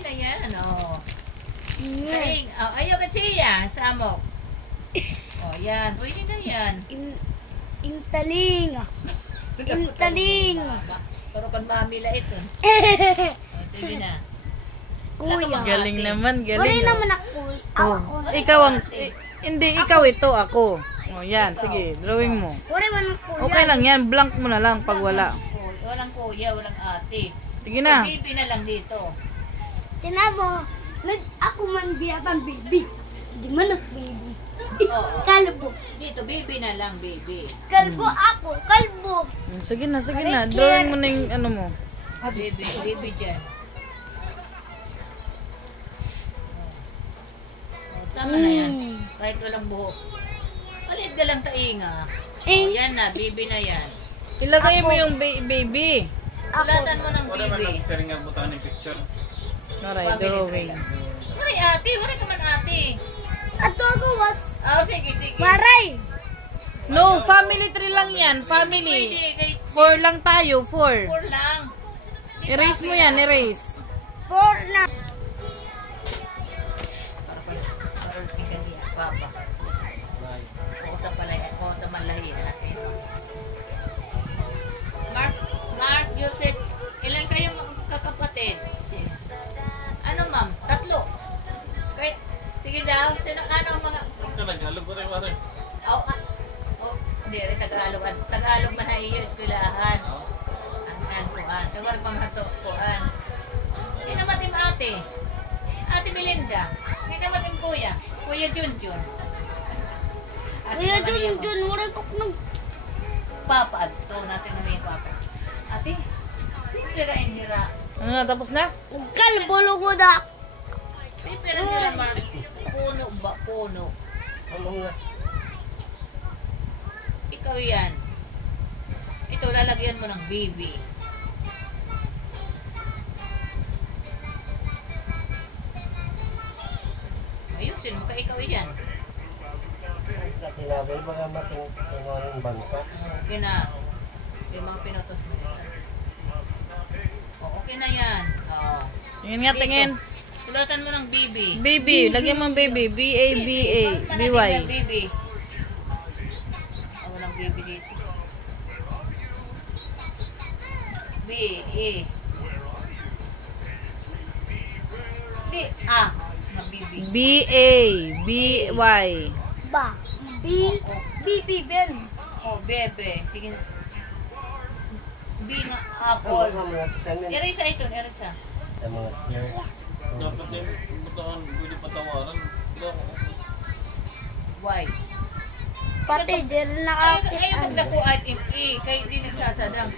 na yan. Oh. Taing. Oh, ayaw ka siya. Samok. Oh, yan. Pwede na yan. Intaling. Intaling. Pero kan mamila ito. Oh, sige na. Kuya. Galing naman, galing. Wala naman ako. Oh, ikaw ang... hindi, ikaw ito, ako. Oh, yan, sige, drawing mo. Wala naman ako. Okay lang yan, blank mo na lang pag wala. Walang kuya, walang ate. Sige na. Baby na lang dito. Tinabo, ako man di apang baby. Hindi man baby. Oo. Kalbo. Dito, baby na lang, baby. Kalbo ako. Kalbo. Sige na, sige na. Drawing mo na yung ano mo. Baby, baby dyan. Tama na yan. Kahit walang buhok. Maliit ka lang tainga. Yan na, baby na yan. Ilagay mo yung baby. Sulatan mo ng Wala man baby. lang sering nga butaan ng picture. Alright, drawing. Wala ate, wala ka man ate. Ato ako was. Oh, sige, sige. Maray. No, family tree lang yan. Family. Pwede, kahit 4 lang tayo, 4. 4 lang. Erase mo yan, erase. For na. Para tingnan niya, papa. O sa palay, o sa malahi. Mark, Joseph, ilan kayong kakapatid? Ano ma'am? 3. Okay. Sige daw, sino anong mga... Tagalog ko rin, pare. Hindi, Tagalog. Tagalog man ay iyo, eskwelahan. Kuan. Tagar pa mato, kuan. Hindi na matim ate. Ate Melinda. Hindi na matim kuya. Kuya Junjun. Kuya Junjun, wala ko nag... Papa, ito, nasa namin yung papa. Ate, pipira inira. Ano na, tapos na? Kalbo lugo da. Pipira inira, Mark. Puno ba? Puno. Ikaw yan. Ito, lalagyan mo ng baby. Ayusin mo ka ikaw yan. Tinabay ba nga mating bangka? Okay na. Yung mga pinotos mo dito. Okay na yan. Tingin nga, tingin. Sulatan mo ng baby. Baby, lagyan mo ang baby. B-A-B-A. B-Y. Baby. Walang baby dito. B-A. B-A. Nga baby. B-A-B-Y. Ba. B. Ben. Oh, bebe. Sige. B nga apple. Erisa ito, erisa. Sa mga Dapat yung butaan, pwede patawaran. Why? Pati, di rin nakakit. Ayaw magdakuan M-A. Kahit di nagsasadang.